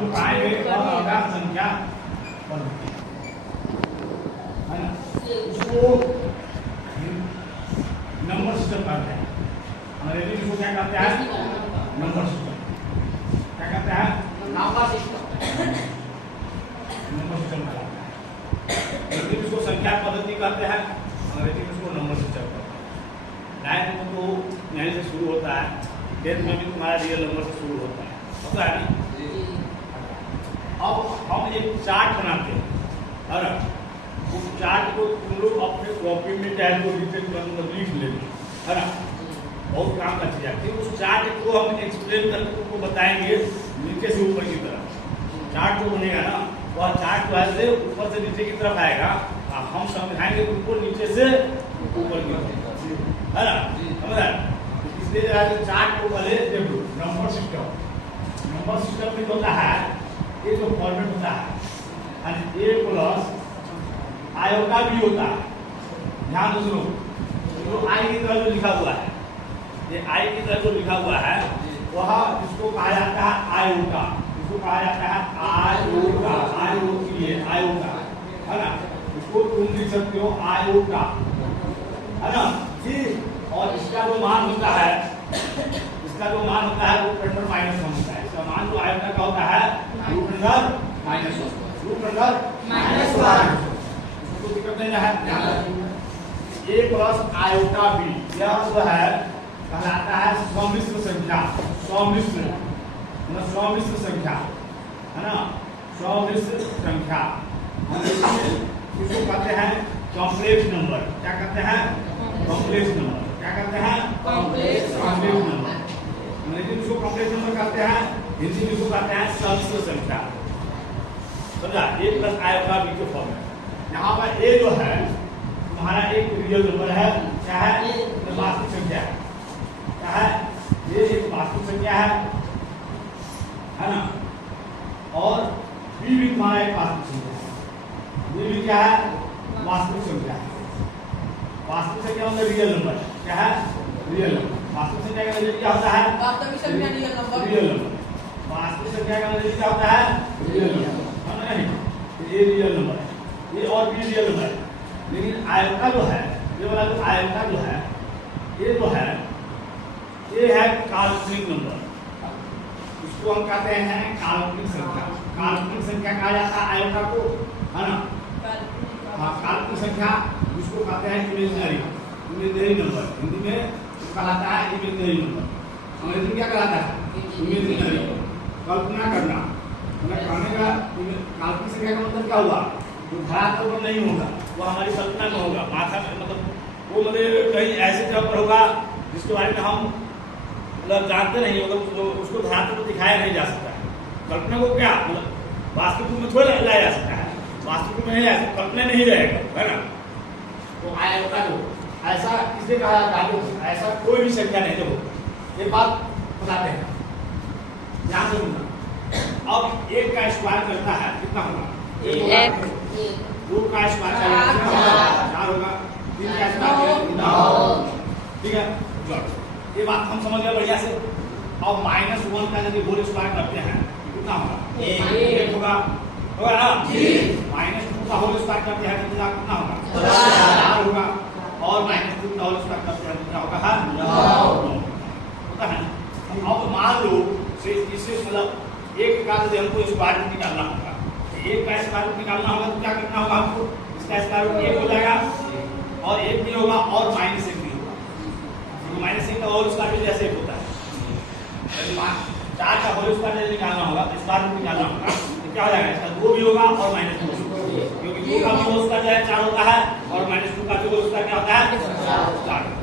आएंगे और संख्या पद्धति है ना, उसको नंबर सिस्टम कहते हैं। अंग्रेजी में इसको क्या कहते हैं? Number system. क्या कहते हैं? Number system. नंबर सिस्टम कहलाता है। अंग्रेजी में इसको संख्या पद्धति कहते हैं, अंग्रेजी में इसको नंबर सिस्टम कहते हैं। नाइन्थ में तो यहीं से शुरू होता है, 10th में भी तुम्हारा रियल नंबर से शुरू होता है ना। अब हम एक चार्ट बनाते हैं और उस चार्ट को तुम लोग अपने कॉपी में चाहे तो लिख ले, है ना, बहुत काम का चीज है। फिर उस चार्ट को हम एक्सप्लेन करके तुमको बताएंगे नीचे से ऊपर की तरफ। चार्ट जो बनेगा ना, वह चार्ट जो है ऊपर से नीचे की तरफ आएगा, हम समझाएंगे तुमको नीचे से ऊपर की तरफ, है ना, समझ। इसलिए चार्ट को पहले देखो। नंबर सिस्टम में होता है ये जो फॉर्मेट होता है, ए प्लस आयोटा भी होता है। ध्यान दो सुनो, जो आई की तरह जो लिखा हुआ है, ये आई की तरह जो लिखा हुआ है वह इसको कहा जाता है आयोटा। इसको कहा जाता है आयोटा, आयोटा, है ना। इसको तुम लिख सकते हो आयोटा, है ना जी। और इसका जो मान होता है, वो √1 होता है। इसका मान जो आयोटा का होता है √1 इसको दिक्कत नहीं है। ए प्लस आयोटा बी, यह जो है कहलाता है समिश्र संख्या। समिश्र संख्या, है ना, समिश्र संख्या। इसको कहते हैं कॉम्प्लेक्स नंबर। क्या कहते हैं? Complex number. क्या कहते हैं? Complex number. अंग्रेजी में इसको कॉम्प्लेक्स नंबर कहते हैं, हिंदी में इसको कहते हैं समिश्र संख्या। समझा? ए प्लस आयोटा बी के फॉर्म में यहाँ पर ए जो है तुम्हारा एक रियल नंबर है। क्या है? वास्तविक संख्या है। क्या है? ये एक वास्तविक संख्या है ना। और बी भी तुम्हारा एक वास्तविक संख्या है। बी भी क्या है? वास्तविक संख्या है। वास्तविक संख्या मतलब रियल नंबर। क्या है? Real number. वास्तविक संख्या का मतलब क्या होता है? वास्तविक संख्या रियल नंबर। वास्तविक संख्या का मतलब क्या होता है? रियल नंबर, है ना। नहीं, ये रियल नंबर है, ये और भी रियल नंबर है। लेकिन आयोटा जो है, ये वाला जो आयोटा जो है, ये जो है ये है काल्पनिक नंबर। इसको हम कहते हैं काल्पनिक संख्या। काल्पनिक संख्या कहा जाता है आयोटा को, है ना। हाँ, काल्पनिक संख्या जिसको कहते हैं इमेजिनरी नंबर। हिंदी में कहलाता है इमेजिनरी नंबर। अंग्रेजी में क्या कहलाता है? इमेजिनरी। कल्पना करना, मतलब कहने का काल्पनिक संख्या का मतलब क्या हुआ? जो धरातल पर नहीं होगा, वो हमारी कल्पना में होगा, माथा में, मतलब वो मतलब कहीं ऐसे जगह पर होगा जिसके बारे में हम मतलब जानते नहीं होगा, उसको धरातल पर दिखाया नहीं जा सकता है। कल्पना को क्या मतलब वास्तविक रूप में थोड़ा लाया जा सकता है, वास्तविक रूप में नहीं लाया सकता, कल्पना नहीं रहेगा, है ना। तो आयोटा जो ऐसा किसने कहा जाता है? ऐसा कोई भी संख्या नहीं। देखो एक बात बताते हैं, ध्यान देना। अब एक का स्क्वायर करता है कितना होगा? 1। 2 का स्क्वायर 4 होगा। 3 का स्क्वायर 9। ठीक है, ये बात हम समझ गए बढ़िया से। अब -1 का यदि होल स्क्वायर करते हैं कितना होगा? 1 होगा ना। -2 का होल स्क्वायर करते हैं कितना होगा? 4 होगा। और -2 का होल स्क्वायर करते हैं कितना होगा? 9 होता है। अब मान लो इससे मतलब एक का यदि हमको स्क्वायर रूट निकालना होगा, एक का स्क्वायर रूट निकालना होगा तो क्या करना होगा हमको? इसका स्क्वायर रूट 1 हो जाएगा और 1 भी होगा और -1 भी होगा। -1 का होल स्क्वायर जैसे होता है। 4 का होल स्क्वायर निकालना होगा, स्क्वायर रूट निकालना होगा तो क्या हो जाएगा? इसका 2 भी होगा और -2 क्योंकि 2 का होल स्क्वायर जो है 4 होता है और -2 का जो होल स्क्वायर क्या होता है? 4 होता है।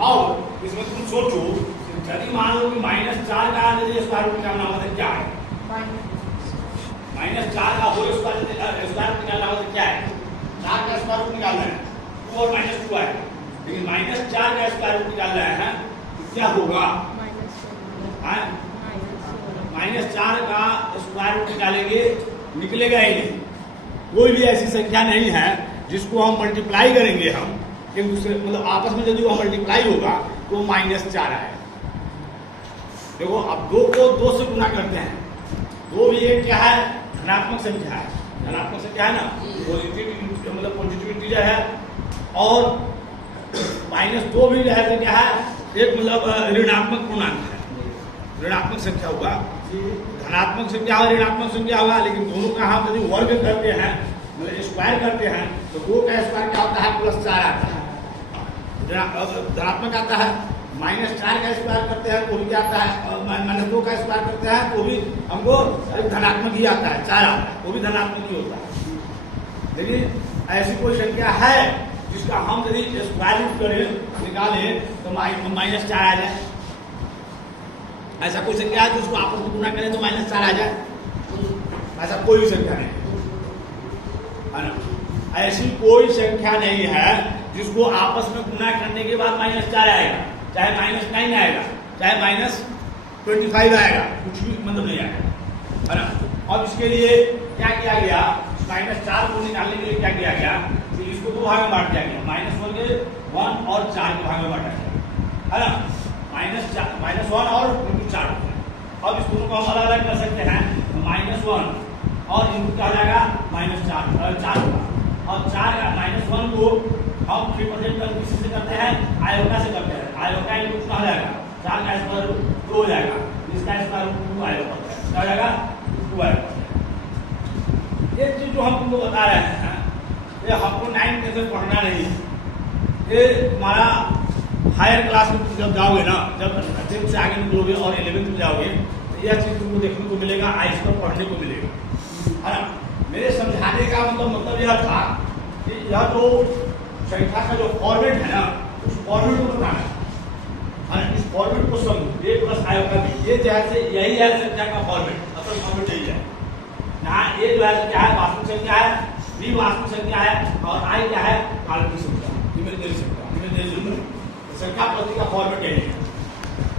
और इसमें तुम सोचो, यदि मान लो कि -4 का स्क्वायर रूट निकालना होगा तो क्या है? -4 का होल स्क्वायर निकालना होगा तो क्या है? 4 का स्क्वायर रूट निकालना है, 2 और -2 है। लेकिन -4 का स्क्वायर रूट निकालना है तो क्या होगा? -4 का स्क्वायर रूट निकालेंगे, निकलेगा ही नहीं। कोई भी ऐसी संख्या नहीं है जिसको हम मल्टीप्लाई करेंगे, हम एक दूसरे मतलब आपस में यदि वो मल्टीप्लाई होगा तो -4 आएगा। देखो अब 2 को 2 से गुना करते हैं, 2 भी एक क्या है, धनात्मक संख्या है, धनात्मक संख्या है ना, मतलब पॉजिटिव इंटीजर है। और -2 भी है तो क्या है, एक मतलब ऋणात्मक पूर्णांक है, ऋणात्मक संख्या होगा, धनात्मक संख्या और ऋणात्मक संख्या होगा। लेकिन दोनों का हम यदि वर्ग करते हैं, मतलब स्क्वायर करते हैं, तो 2 का स्क्वायर क्या होता है, +4 आता है, धनात्मक आता है। -4 का स्क्वायर करते हैं तो भी क्या आता है, -2 का स्क्वायर करते हैं तो भी हमको धनात्मक ही आता है, 4 आता है, वो भी धनात्मक ही होता है। लेकिन ऐसी कोई संख्या है जिसका हम यदि स्क्वायर रूट करें, निकालें तो -4 आ जाए, ऐसा कोई संख्या है जिसको आपस में गुना करें तो -4 आ जाए, ऐसा कोई भी संख्या नहीं है ना, ऐसी कोई संख्या नहीं है जिसको आपस में गुना करने के बाद -4 आएगा, चाहे -9 आएगा, चाहे -25 आएगा, कुछ भी मतलब नहीं आएगा, है ना। अब इसके लिए क्या किया गया, -4 को निकालने के लिए क्या किया गया, इसको 2 भाग में बांट दिया गया, -1 के 1 और 4 के भाग में बांटा गया, है ना, -1 और ×4। अब इस दोनों को हम अलग अलग कर सकते हैं, -1 और इनटू क्या हो जाएगा, -4 होगा। और 4 का -1 को हम 3% टर्म किसी से करते हैं, आयोटा से करते हैं, आयोटा इनटू कितना हो जाएगा, 4 का स्क्वायर रूट 2 हो जाएगा, इसका स्क्वायर रूट 2 आयोटा क्या हो जाएगा, 2 आयोटा। ये चीज जो हम तुमको बता रहे हैं, ये हमको 9th में से पढ़ना नहीं, ये हमारा हायर क्लास में जब जाओगे ना, जब 10th से आगे निकलोगे और 11th में जाओगे, तो यह चीज तुमको देखने को मिलेगा, आइस पर पढ़ने को मिलेगा, है ना। मेरे समझाने का मतलब यह था कि यह जो संख्या का जो फॉर्मेट है ना, उस फॉर्मेट को बताना है, इस फॉर्मेट को समझो, a + आयोटा b, ये जैसे यही है संख्या का फॉर्मेट, असल फॉर्मेट यही है। यहाँ a जो है क्या है, वास्तविक संख्या है, b वास्तविक संख्या है, और i क्या है, काल्पनिक संख्या, इमेजिनरी संख्या, इमेजिनरी नंबर। संख्या पद्धति का फॉर्मेट यही है।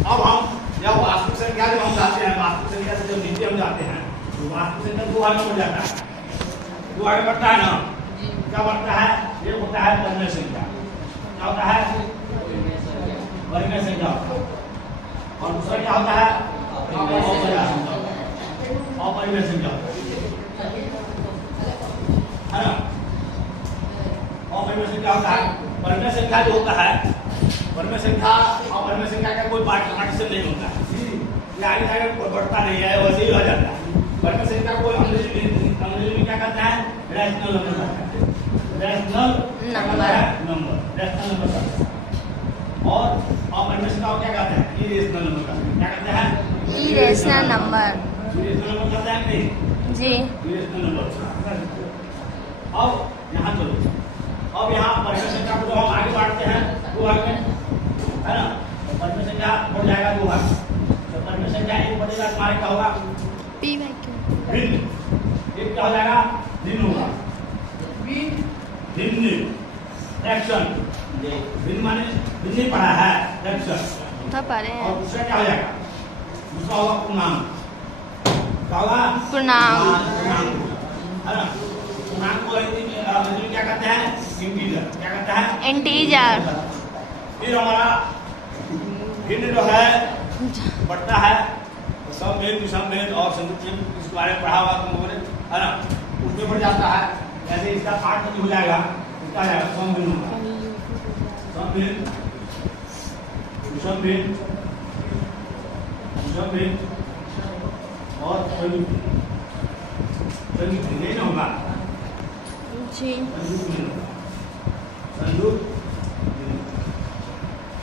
अब हम जब वास्तविक संख्या जब हम जाते हैं, वास्तविक संख्या से जब नीचे हम जाते हैं, तो वास्तविक संख्या 2 भाग में बढ़ जाता है, 2 भाग में बढ़ता है ना, क्या बढ़ता है, ये होता है परिमेय संख्या, क्या होता है, परिमेय संख्या होता है, और दूसरा क्या होता है, अपरिमेय संख्या होता है ना। अपरिमेय संख्या होता है, परिमेय संख्या जो होता है, परिमेय संख्या और परिमेय संख्या का कोई पार्टीशन नहीं होता है, ये आगे जाकर बढ़ता नहीं है, वैसे ही हो जाता है। परिमेय संख्या को अंग्रेजी में क्या कहते हैं, रैशनल नंबर कहते हैं, रैशनल नंबर, रैशनल नंबर कहते हैं। और अपरिमेय संख्या को क्या कहते हैं, इरेशनल नंबर कहते हैं, क्या कहते हैं, इरेशनल नंबर, इरेशनल नंबर कहते हैं कि नहीं जी, इरेशनल नंबर। अब यहाँ चलो, अब यहाँ परिमेय संख्या को हम आगे बांटते हैं 2 भाग में, है ना, परिमेय संख्या बढ़ जाएगा 2 भाग, तो परिमेय संख्या 1 बढ़ेगा, तुम्हारे क्या होगा, भिन्न, एक क्या हो जाएगा, भिन्न होगा, भिन्न फ्रैक्शन, भिन्न माने भिन्न ही पढ़ा है, फ्रैक्शन तो पढ़े हैं। और दूसरा क्या हो जाएगा, दूसरा होगा पूर्णांक, क्या होगा, पूर्णांक, है ना। पूर्णांक को हिंदी में क्या कहते हैं, इंटीजर, क्या कहते हैं, इंटीजर। फिर हमारा भिन्न जो है बढ़ता है, समभिन्न, विषमभिन्न और संयुक्त, इसके बारे में पढ़ा हुआ तुम लोगों ने, है ना, उसमें बढ़ जाता है। जैसे इसका 8 हो जाएगा, इसका आ जाएगा समभिन्न होगा, समभिन्न, विषमभिन्न, विषमभिन्न और संयुक्त, संयुक्त नहीं ना होगा, जी, संयुक्त नहीं होगा, संयुक्त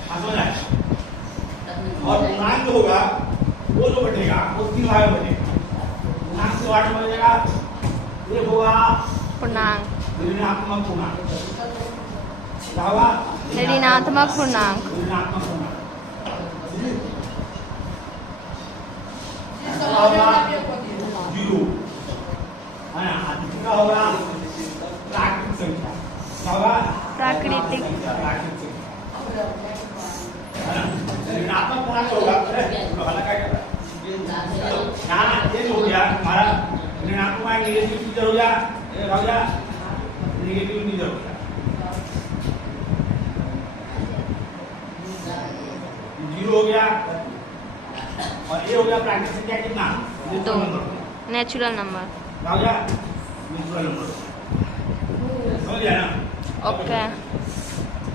समझ आए। और पूर्णांक जो होगा वो जो बटेगा वो 3 भाग में बटेगा, पूर्णांक से 8 बनेगा, एक होगा पूर्णांक, ऋणात्मक पूर्णांक, क्या होगा, ऋणात्मक पूर्णांक, ऋणात्मक पूर्णांक, जीरो, है ना। दूसरा होगा प्राकृतिक संख्या, क्या होगा, प्राकृतिक, प्राकृतिक है ना। ऋणात्मक पूर्णांक होगा, यहाँ ये हो गया हमारा ऋणात्मक आएंगे, ये इंटीजर हो गया, ये हो गया नेगेटिव इंटीजर हो गया, 0 हो गया, ये हो गया प्राकृतिक संख्या कितना? दो। Number natural number. क्या हो गया? Natural number. समझ गया ना? ओके।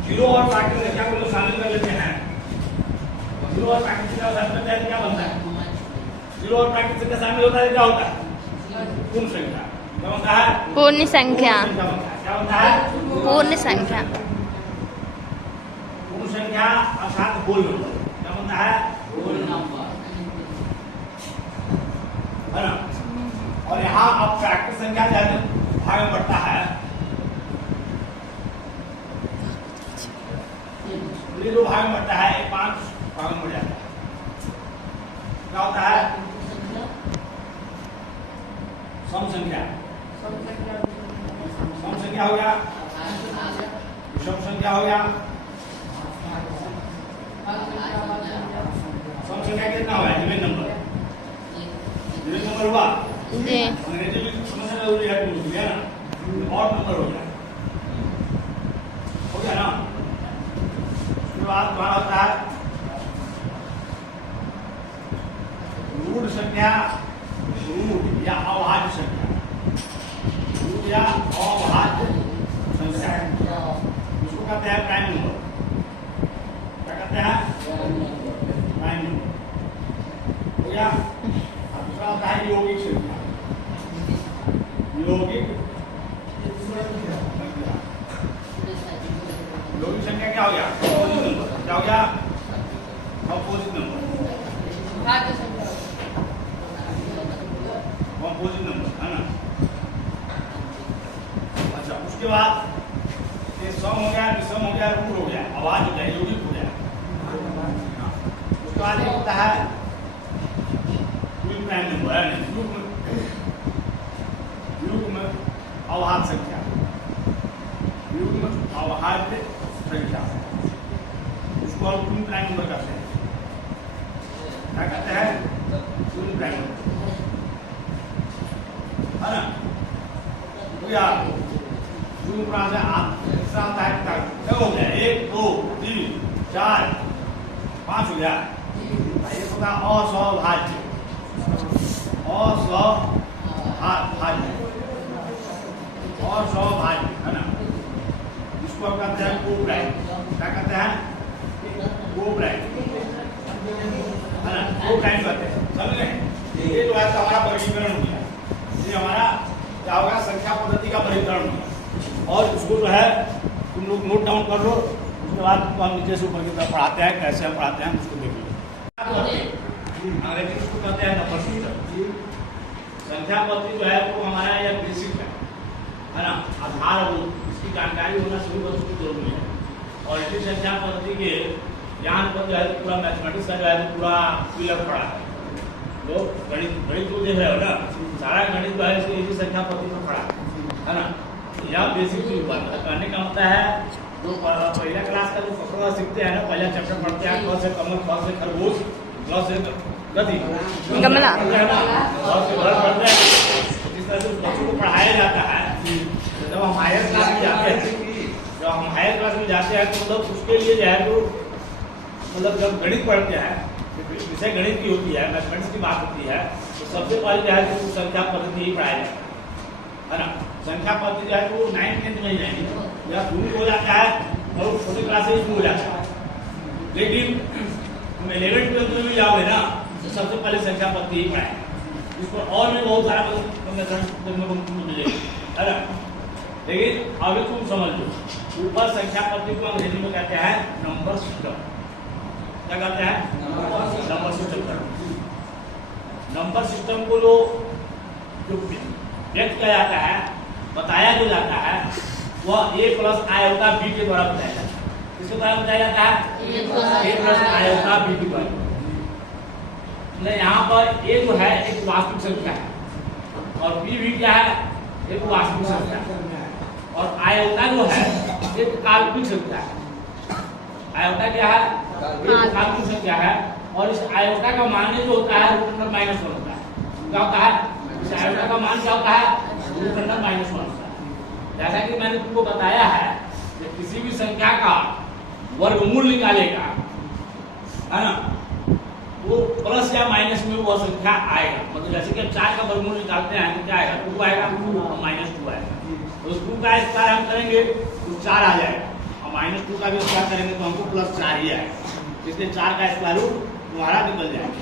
जीरो और प्राकृतिक संख्या को लोग शामिल कर लेते हैं। जीरो और प्राकृतिक संख्या शामिल करते हैं क्या बनता है? जीरो और प्राकृतिक संख्या शामिल होता है क्या होता है? पूर्ण संख्या। क्या बनता है? पूर्ण संख्या। क्या बनता है? पूर्ण संख्या। पूर्ण संख्या अर्थात होल नंबर। क्या बनता है? Whole number. है ना? और यहाँ अब प्राकृतिक संख्या जैसे भाग में बढ़ता है, ये जो भाग में बढ़ता है ये 5 भाग में बढ़ जाता है। क्या होता है? सम संख्या। सम संख्या हो गया, विषम संख्या हो गया। सम संख्या कितना हुआ? Even number. इवन नंबर हुआ। जी। अंग्रेजी में समझना जरूरी है, पूछ लिया ना, और नंबर हो गया ना। उसके बाद तुम्हारा होता है रूढ़ संख्या, रूढ़ या अभाज्य संख्या, रूढ़ या अभाज्य संख्या, उसको कहते हैं प्राइम नंबर। क्या कहते हैं? प्राइम नंबर हो गया। अब दूसरा होता है यौगिक संख्या। यौगिक संख्या क्या हो गया? Opposite number. क्या हो गया? Opposite number. अपोजिट नंबर है ना। अच्छा, उसके बाद ये सम हो गया, विषम हो गया, रूढ़ हो गया, अभाज्य हो गया, यौगिक हो गया। उसके बाद ये होता है प्राइम नंबर है ना, युग्म अभाज्य संख्या। युग्म अभाज्य संख्या उसको हम टू प्राइम नंबर कहते हैं। क्या कहते हैं? टू प्राइम नंबर है ना। तो यार टू प्राइम से आता है क्या हो गया? 1 2 3 4 5 हो गया। ये होता है असहभाज्य। असहभाज्य है ना। इसको हम कहते हैं को प्राइम। क्या कहते हैं? को प्राइम है ना। को प्राइम कहते हैं। समझ गए? ये जो है हमारा वर्गीकरण हो गया। ये हमारा क्या होगा? संख्या पद्धति का वर्गीकरण हो गया। और इसको जो है तुम लोग नोट डाउन कर लो। उसके बाद हम नीचे से ऊपर की तरफ पढ़ाते हैं। कैसे हम पढ़ाते हैं उसको देख लो। अंग्रेजी इसको कहते हैं नंबर सिस्टम। संख्या पद्धति जो है वो हमारा यह बेसिक है ना, आधारभूत। इसकी जानकारी होना शुरू कर उसकी जरूरी है। और इसी संख्या पद्धति के ज्ञान पर जो है पूरा मैथमेटिक्स का जो है पूरा पिलर पड़ा है। लोग गणित को देख रहे हो ना, सारा गणित जो है इसी संख्या पद्धति पर पड़ा है ना। यह बेसिक चीज बात कहने का मतलब है जो पहला क्लास का जो पकड़ा सीखते हैं ना, पहला चैप्टर पढ़ते हैं क से कमल, ख से खरगोश, ग से गति, गमला, पढ़ते हैं। जिस तरह से बच्चों को पढ़ाया जाता है, जब हम हायर क्लास में जाते हैं तो मतलब उसके लिए जो है तो मतलब जब गणित पढ़ते हैं, विषय गणित की होती है, मैथमेटिक्स की बात होती है, तो सबसे पहले जो है तो संख्या पद्धति ही पढ़ाया जाता है ना। संख्या पद्धति जो है तो 9th 10th में ही जाएंगे या शुरू हो जाता है और छोटी क्लास से शुरू हो जाता है। लेकिन तुम 11th 12th में भी जाओगे ना तो सबसे पहले संख्या पद्धति ही पढ़ाएंगे। इसको और भी बहुत सारा मिलेगा है ना। लेकिन अभी तुम समझ लो, ऊपर संख्या पद्धति को अंग्रेजी में कहते हैं नंबर सिस्टम। क्या कहते हैं? Number system. नंबर सिस्टम को जो व्यक्त किया जाता है, बताया जो जाता है, वह a प्लस आयोटा b के द्वारा बताया जाता है। किसके द्वारा बताया जाता है? a प्लस आयोटा b के द्वारा। यहाँ पर a जो है एक वास्तविक संख्या है और b भी क्या है? एक वास्तविक संख्या है। और आयोटा जो है एक काल्पनिक संख्या है। आयोटा क्या है? एक काल्पनिक संख्या है। और इस आयोटा का मान जो होता है √(-1) होता है। क्या होता है? इस आयोटा का मान क्या होता है? √(-1) होता है। जैसा कि मैंने तुमको बताया है कि किसी भी संख्या का वर्गमूल निकालेगा है ना, वो प्लस या माइनस में वो संख्या आएगा। मतलब जैसे कि 4 का वर्गमूल निकालते हैं तो क्या आएगा, 2 आएगा और -2 आएगा। तो 2 का स्क्वायर हम करेंगे तो 4 आ जाएगा और -2 का भी स्क्वायर करेंगे तो हमको +4 ही आएगा। इसलिए 4 का स्क्वायर रूट तुम्हारा निकल जाएगा।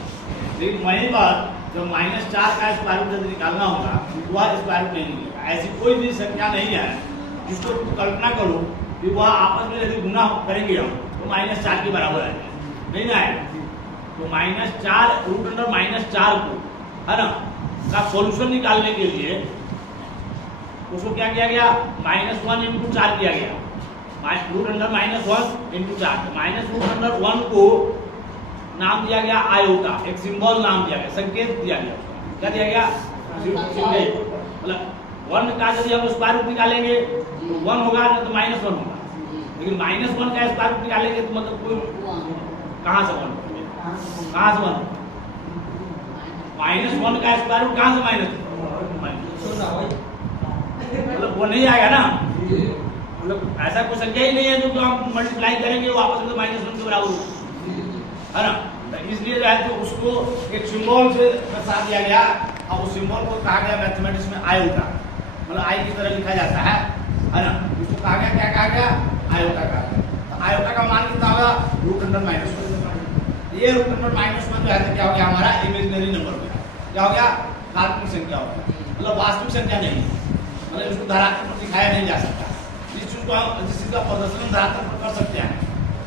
लेकिन वहीं पर जब -4 का स्क्वायर रूट यदि निकालना होगा वह स्क्वायर रूट नहीं निकलेगा। ऐसी कोई भी संख्या नहीं है जिसको कल्पना करो कि वह आपस में यदि गुना करेंगे हम तो -4 के बराबर आएगा, नहीं ना आएगा। तो -4 रूट अंडर -4 को है ना का सॉल्यूशन निकालने के लिए उसको क्या किया गया, -1 × 4 किया गया। रूट अंडर -1 × 4 -√1 को नाम दिया गया आयोटा, एक सिंबल नाम दिया गया, संकेत दिया गया। क्या दिया गया, मतलब 1 का यदि हम स्क्वायर रूट निकालेंगे तो 1 होगा ना तो -1 होगा। लेकिन -1 का स्क्वायर रूट निकालेंगे तो मतलब कोई कहाँ से 1 कहाँ से 1 -1 का स्क्वायर रूट कहाँ से मतलब वो नहीं आएगा ना। मतलब ऐसा कोई संख्या ही नहीं है जो हम मल्टीप्लाई करेंगे वो आपस में -1 के बराबर है ना। तो इसलिए जो है तो उसको एक सिंबल से दर्शा दिया गया। अब उस सिंबल को कहा गया मैथमेटिक्स में आयोटा, मतलब आई की तरह लिखा जाता है ना। इसको कहा गया, क्या कहा गया, आयोटा कहा गया। तो आयोटा का मान कितना होगा, रूट अंडर -1। ये रूट अंडर -1 जो है तो क्या हो गया, हमारा इमेजिनरी नंबर हो गया। क्या हो गया, काल्पनिक संख्या हो गया, मतलब वास्तविक संख्या नहीं है। मतलब इसको धरातल पर दिखाया नहीं जा सकता। जिस चीज का प्रदर्शन धरातल पर कर सकते हैं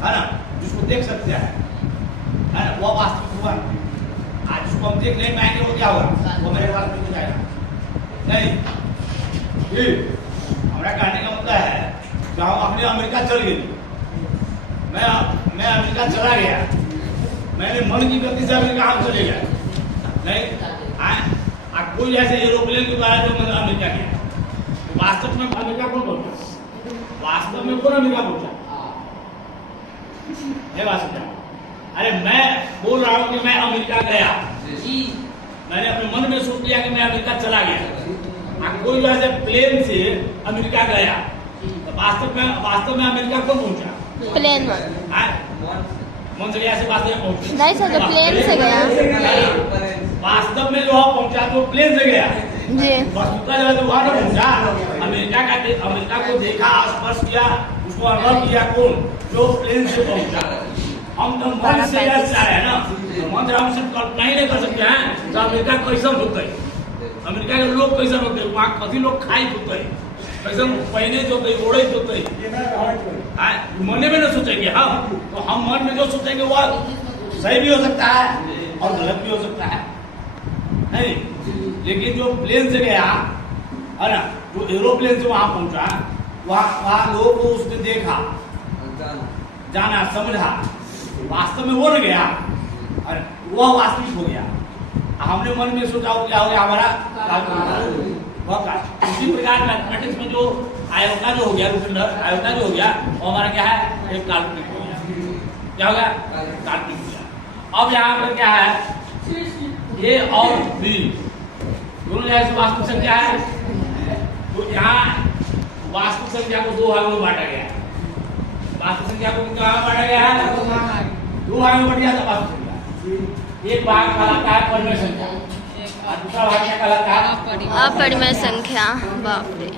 है ना, जिसको देख सकते हैं है ना, वो वास्तविक हुआ। आज जिसको हम देख नहीं पाएंगे वो क्या होगा, वो मेरे पास नहीं जाएगा। नहीं, हमारा कहने का मतलब है कि हम अपने अमेरिका चल गए, मैं अमेरिका चला गया, मैंने मन की गति से अमेरिका हम चले गए नहीं। कोई ऐसे एरोप्लेन के द्वारा जो मतलब अमेरिका गया, वास्तव में अमेरिका कौन पहुंचा, वास्तव में कौन अमेरिका पहुंचा है वास्तव। अरे मैं बोल रहा हूँ कि मैं अमेरिका गया, मैंने अपने मन में सोच लिया कि मैं अमेरिका चला गया। कोई जो है प्लेन से अमेरिका गया, तो वास्तव में अमेरिका कौन पहुंचा, प्लेन मन से गया से वास्तव में पहुंचा नहीं सर, जो प्लेन से गया वास्तव में जो पहुंचा तो प्लेन से गया जी, वस्तुतः जो है तो वहां पहुंचा। अमेरिका को देखा, स्पर्श किया, उसको अनुभव किया कौन, जो प्लेन से पहुंचा। हम तो मन से चाह रहे हैं ना, मन से हम सिर्फ कल्पना ही नहीं कर सकते हैं तो अमेरिका कैसे होते, अमेरिका के लोग कैसे होते, वहाँ कथी लोग खाई होते, कैसे पहने जोते, ओढ़े जोते, मन में न सोचेंगे। हाँ, तो हम मन में जो सोचेंगे वो सही भी हो सकता है और गलत भी हो सकता है नहीं। लेकिन जो प्लेन से गया है ना, जो एरोप्लेन से वहां पहुंचा, वहां लोगों को उसने देखा, जाना, समझा, वास्तव में वो न गया, वह वास्तविक हो गया। हमने मन में सोचा हो क्या हो गया, हमारा उसी प्रकार मैथमेटिक्स में जो आयोटा जो हो गया, आयोटा जो हो गया वो हमारा क्या है, एक काल्पनिक हो गया। क्या हो गया, काल्पनिक हो गया। अब यहाँ पर क्या है, ए और बी दोनों जैसे वास्तविक संख्या है, तो यहाँ वास्तविक संख्या को 2 भागों में बांटा गया है। वास्तविक संख्या को कितने भागों में बांटा गया है, 2 भागों में बांट दिया था वास्तविक संख्या। एक भाग कहलाता है परिमेय संख्या और दूसरा भाग क्या कहलाता है, अपरिमेय संख्या। बाप रे,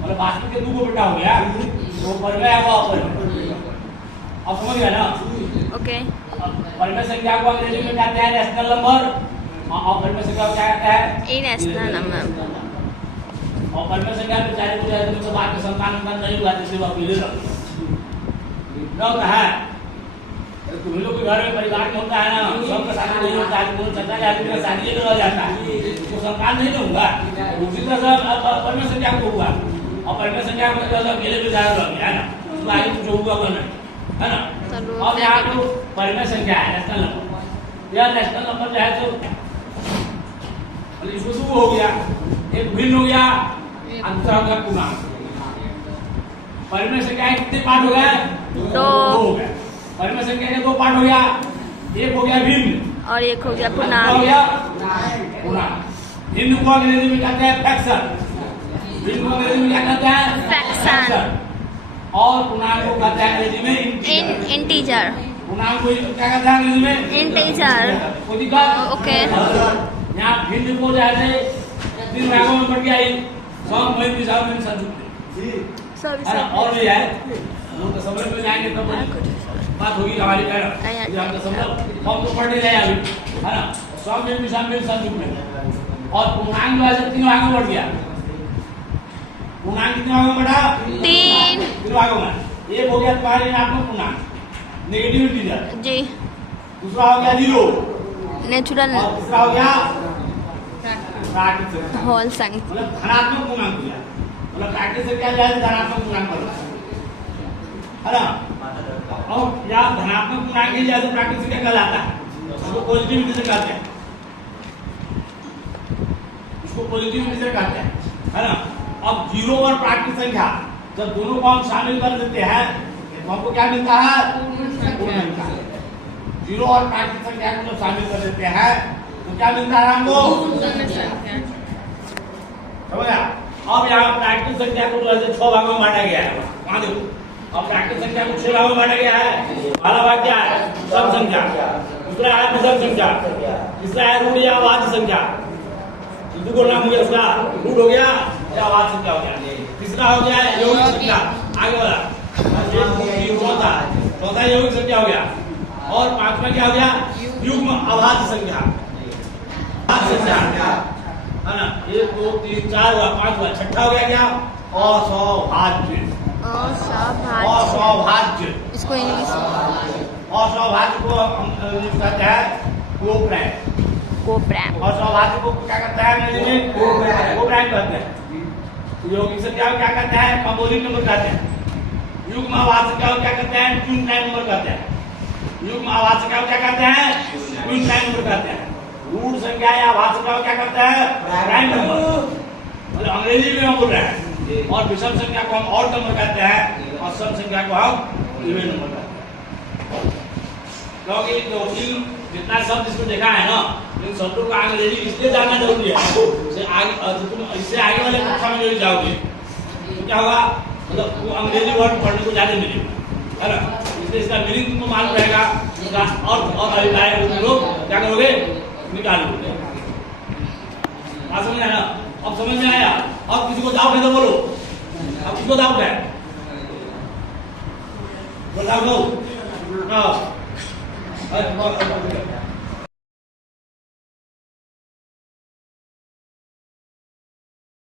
मतलब वास्तविक के 2 को बेटा हो गया, तो परिमेय है वो अपरिमेय। अब समझ गया ना, ओके। परिमेय संख्या को अंग्रेजी में कहते हैं नेशनल नंबर, और परिमेय संख्या को क्या कहते हैं, इरेशनल नंबर। और परिमेय संख्या में चाहे तो जैसे तो बाद में संतान नहीं हुआ जिससे वो अकेले रहते है। तुम लोग के घर में परिवार में होता है ना, सबका शादी नहीं होता है, तो चचा या आदमी का शादी नहीं रह जाता है, तो संतान नहीं होगा। उसी तरह से परिमेय संख्या को हुआ, और परिमेय संख्या को अकेले जो ज्यादा रह गया है ना, उसको आगे कुछ होगा नहीं है ना। और यहाँ जो परिमेय संख्या है नेशनल नंबर, यह नेशनल नंबर जो है तो इसको 2 हो गया, एक भिन्न हो गया, दूसरा हो गया पूर्णांक। परिमेय संख्या के कितने पार्ट हो गए, 2 हो गए। परिमेय संख्या के 2 पार्ट हो गया, एक हो गया भिन्न और एक हो गया हो पूर्णांक। गया पूर्णांक। भिन्न को अंग्रेजी में कहते हैं फ्रैक्शन, भिन्न को अंग्रेजी में क्या कहते हैं, फ्रैक्शन। और पूर्णांक को कहते हैं अंग्रेजी में इंटीजर। पूर्णांक को क्या कहते हैं अंग्रेजी में? इंटीजर। कोई दिक्कत? ओके। यहाँ भिन्न को जाते 3 भागों में बढ़ गया ये सम में विषम में संयुक्त सॉरी है ना। और भी है वो तो समझ में जाएंगे तब बात होगी हमारी क्या ये हम तो समझो हम तो पढ़ नहीं रहे अभी है ना। सम में विषम में संयुक्त में और पूर्णांक जो है 3 भागों में बढ़ गया। पूर्णांक कितने भागों में बढ़ा? 3 भागों में। एक हो गया तुम्हारे ऋणात्मक पूर्णांक नेगेटिव इंटीजर जी। दूसरा हो गया 0 नेचुरल और तीसरा हो गया प्राकृतिक होल संख्या। मतलब धनात्मक पूर्णांक हो गया। मतलब प्राकृतिक संख्या जो है धनात्मक पूर्णांक बनता है ना। और या धनात्मक पूर्णांक ही जैसे प्राकृतिक संख्या कहलाता है उसको पॉजिटिव इंटीजर कहते हैं। उसको पॉजिटिव इंटीजर कहते हैं है ना। अब 0 और प्राकृतिक संख्या जब दोनों को हम शामिल कर देते हैं तो हमको क्या मिलता है? पूर्ण मिलता है। 0 और प्राकृतिक संख्या को जब शामिल कर देते हैं तो क्या मिलता है हमको? समझा। अब यहाँ प्राकृतिक संख्या को जो है 6 भागों में बांटा गया है। वहां देखो अब प्राकृतिक संख्या को 6 भागों में बांटा गया है। पहला भाग क्या है? सम संख्या। दूसरा है विषम संख्या। तीसरा है ऋण या अभाज्य संख्या। को नाम हो गया उसका रूट हो गया या अभाज्य संख्या हो गया। तीसरा हो गया यौगिक संख्या। आगे वाला चौथा यौगिक संख्या हो गया। और पांचवा क्या हो गया? युग्म अभाज्य संख्या है ना। 1 2 3 4 हुआ, 5 हुआ, छठा हो गया क्या? असौभाज्य। असौभाज्य इसको इंग्लिश असौभाज्य को हम कहते हैं कोप्रैंक। कोप्रैंक। असौभाज्य को क्या कहते हैं? कोप्रैंक कहते हैं। यौगिक संख्या को क्या कहते हैं? कंपोजिट नंबर कहते हैं। युग्म अभाज्य संख्या को क्या कहते हैं? ट्विन प्राइम नंबर कहते हैं। युग्म अभाज्य संख्या को क्या कहते हैं? ट्विन प्राइम नंबर कहते हैं। रूट संख्या या अभाज्य संख्या को क्या कहते हैं? Prime number. मतलब अंग्रेजी में हम बोल रहे हैं। और विषम संख्या को हम ऑड नंबर कहते हैं और सम संख्या को हम इवन नंबर कहते हैं। क्योंकि जितना शब्द इसमें देखा है ना इन शब्दों का अंग्रेजी इसलिए जानना जरूरी है। इससे आगे वाले कक्षा में जो जाओगे तो क्या होगा? मतलब वो अंग्रेजी वर्ड पढ़ने को ज्यादा मिलेगा है ना। इसलिए इसका मीनिंग तुमको मालूम रहेगा, इसका अर्थ और अभिप्राय तुम लोग क्या करोगे? निकालोगे। बात समझ आया ना? अब समझ में आया? अब किसी को डाउट है तो बोलो। अब किसको डाउट है? बताओ।